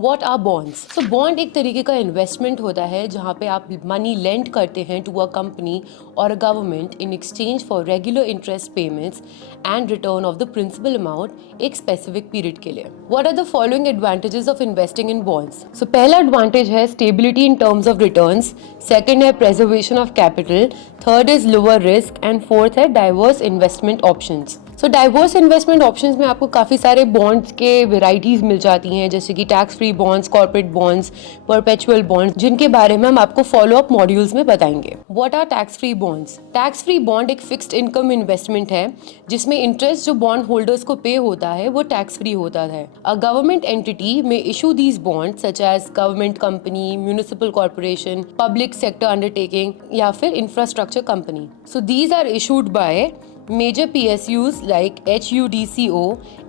What are bonds? So bond एक तरीके का इन्वेस्टमेंट होता है जहाँ पे आप मनी लेंड करते हैं टू अ कंपनी और a government in exchange for regular interest payments and return of the principal amount एक स्पेसिफिक पीरियड के लिए. What are the following advantages of investing in bonds? So पहला advantage है stability in terms of returns, second है preservation of capital, third is lower risk and fourth है diverse investment options. So diverse investment options में आपको काफ़ी सारे bonds के varieties मिल जाती हैं, जैसे कि tax free bonds, corporate bonds, perpetual bonds, जिनके बारे में हम आपको फॉलो अप मॉड्यूल्स में बताएंगे. What are tax free bonds? Tax free bond एक फिक्स्ड इनकम इन्वेस्टमेंट है जिसमें इंटरेस्ट जो बॉन्ड होल्डर्स को पे होता है वो टैक्स फ्री होता है. अ गवर्नमेंट एंटिटी में issue these bonds such as government company, municipal corporation, public sector undertaking या फिर infrastructure company. So these are issued by major PSUs like HUDCO,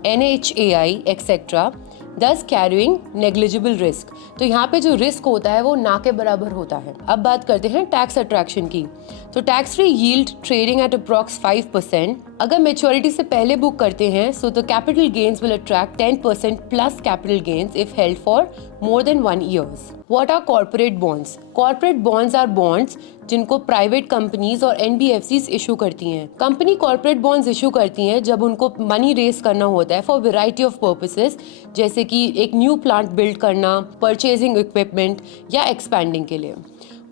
NHAI, etc. thus carrying negligible risk. तो यहाँ पे जो risk होता है वो ना के बराबर होता है. अब बात करते हैं टैक्स अट्रैक्शन की. तो tax free yield trading at approx 5%. अगर मेच्योरिटी से पहले बुक करते हैं so the capital gains will attract 10% plus capital gains if held for more than 1 years. What are corporate bonds? Corporate bonds are bonds जिनको private companies और NBFCs issue करती हैं. Company corporate bonds issue करती हैं जब उनको money raise करना होता है फॉर वेराइटी ऑफ पर्पसेस, जैसे कि एक न्यू प्लांट बिल्ड करना, परचेजिंग इक्विपमेंट या एक्सपैंडिंग के लिए.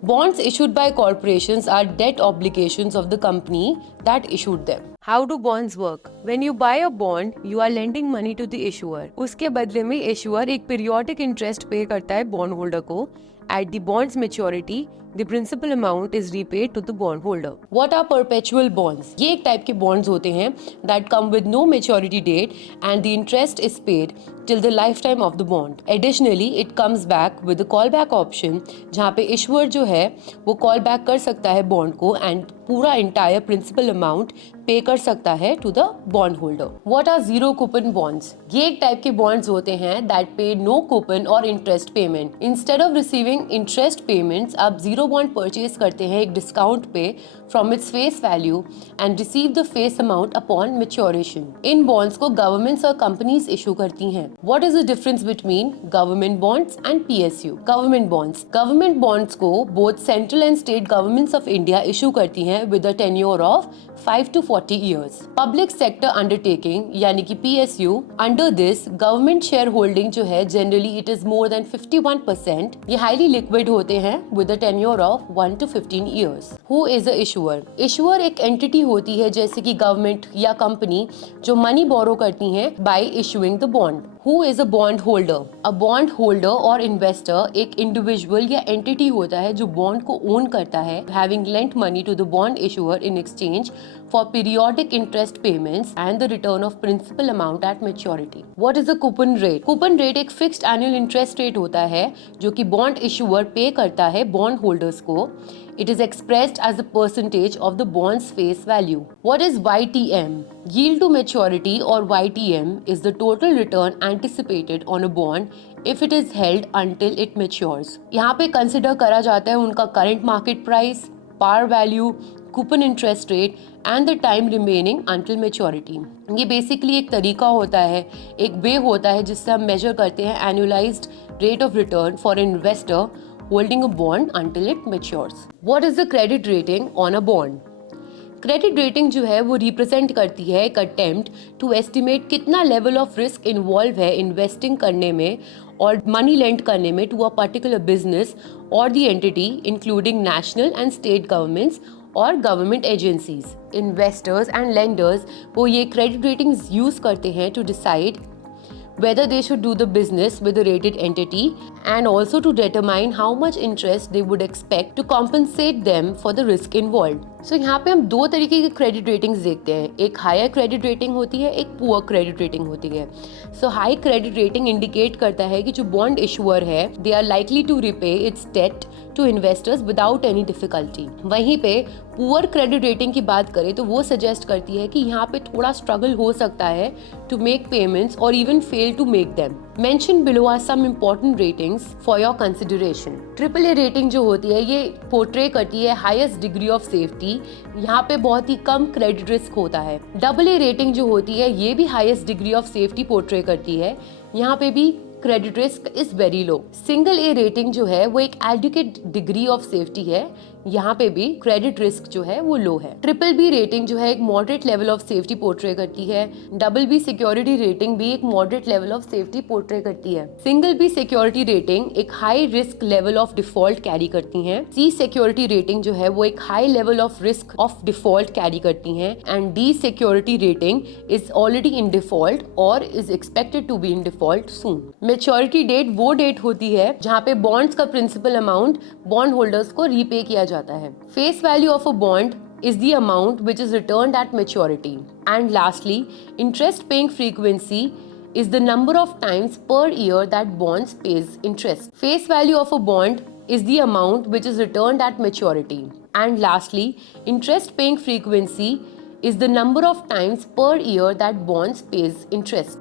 Bonds issued by corporations are debt obligations of the company that issued them. How do bonds work? When you buy a bond, you are lending money to the issuer. उसके बदले में issuer एक periodic interest पे करता है bond holder को. At the bond's maturity, the principal amount is repaid to the bond holder. What are perpetual bonds? ये एक टाइप के bonds होते हैं that come with no maturity date and the interest is paid till the lifetime of the bond. Additionally, it comes back with a callback option जहाँ पे issuer जो है वो call back कर सकता है bond को and पूरा entire principal amount पे कर सकता है to the bond holder. What are zero coupon bonds? ये एक टाइप के bonds होते हैं that pay no coupon or interest payment. Instead of receiving interest payments, आप zero bond purchase करते हैं एक discount पे from its face value and receive the face amount upon maturation. In bonds को governments और companies issue करती हैं. What is the difference between government bonds and PSU? Government bonds. Government bonds को both central and state governments of India issue करती हैं with a tenure of 5 to 40 years. Public sector undertaking यानी कि PSU, under this government shareholding जो है generally it is more than 51%. ये highly liquid होते हैं with a tenure of 1 to 15 years. Who is a issuer? Issuer एक entity होती है जैसे कि government या company जो money borrow करती हैं by issuing the bond. Who is a bond holder? A bond holder और investor एक individual या entity होता है जो bond को own करता है, having lent money to the bond issuer in exchange for periodic interest payments and the return of principal amount at maturity. What is a coupon rate? Coupon rate एक fixed annual interest rate होता है जो कि bond issuer pay करता है bond holders को. It is expressed as a percentage of the bond's face value. What is YTM? Yield to maturity or YTM is the total return anticipated on a bond if it is held until it matures. यहाँ पे consider करा जाता है उनका current market price, par value, coupon interest rate and the time remaining until maturity. ये basically एक तरीका होता है, एक way होता है जिससे हम measure करते हैं annualized rate of return for an investor holding a bond until it matures. What is the credit rating on a bond? Credit rating जो है वो रिप्रेजेंट करती है एक अटेम्प्ट टू एस्टिमेट कितना लेवल ऑफ रिस्क इन्वॉल्व है investing करने में और मनी लेंड करने में टू अ पर्टिकुलर बिजनेस और the entity including national and state governments और government agencies. Investors and lenders वो ये क्रेडिट रेटिंग्स यूज करते हैं to decide whether they should do the business with a rated entity and also to determine how much interest they would expect to compensate them for the risk involved. So यहाँ पे हम दो तरीके की credit ratings देखते हैं, एक higher credit rating होती है, एक पुअर क्रेडिट रेटिंग होती है. So high credit rating indicate करता है कि जो बॉन्ड इशुअर है they are likely to repay its debt to investors without any difficulty. वहीं पे पुअर क्रेडिट रेटिंग की बात करें तो वो सजेस्ट करती है कि यहाँ पे थोड़ा स्ट्रगल हो सकता है टू मेक पेमेंट्स और even fail to make them. Mentioned below are some important ratings for your consideration. AAA rating जो होती है ये पोर्ट्रे करती है हाईएस्ट डिग्री ऑफ सेफ्टी, यहाँ पे बहुत ही कम क्रेडिट रिस्क होता है. AA रेटिंग जो होती है ये भी highest degree of safety portray करती है, यहाँ पे भी credit risk is very low. Single A rating जो है वो एक एडिक्वेट डिग्री ऑफ सेफ्टी है, यहाँ पे भी क्रेडिट रिस्क जो है वो लो है। ट्रिपल बी रेटिंग जो है एक moderate level of safety portray करती है। डबल बी सिक्योरिटी रेटिंग भी एक moderate level of safety portray करती है। सिंगल बी सिक्योरिटी रेटिंग एक high risk level of default carry करती है। सी सिक्योरिटी रेटिंग जो है वो एक high level of risk of default carry करती है। And D security rating is already in default और is expected to be in default soon. Maturity date वो डेट होती है जहाँ पे बॉन्ड्स का प्रिंसिपल अमाउंट बॉन्ड होल्डर्स को रीपे किया जाता है। Face value of a bond is the amount which is returned at maturity. And lastly, interest paying frequency is the number of times per year that bonds pays interest. Face value of a bond is the amount which is returned at maturity. And lastly, interest paying frequency is the number of times per year that bonds pays interest.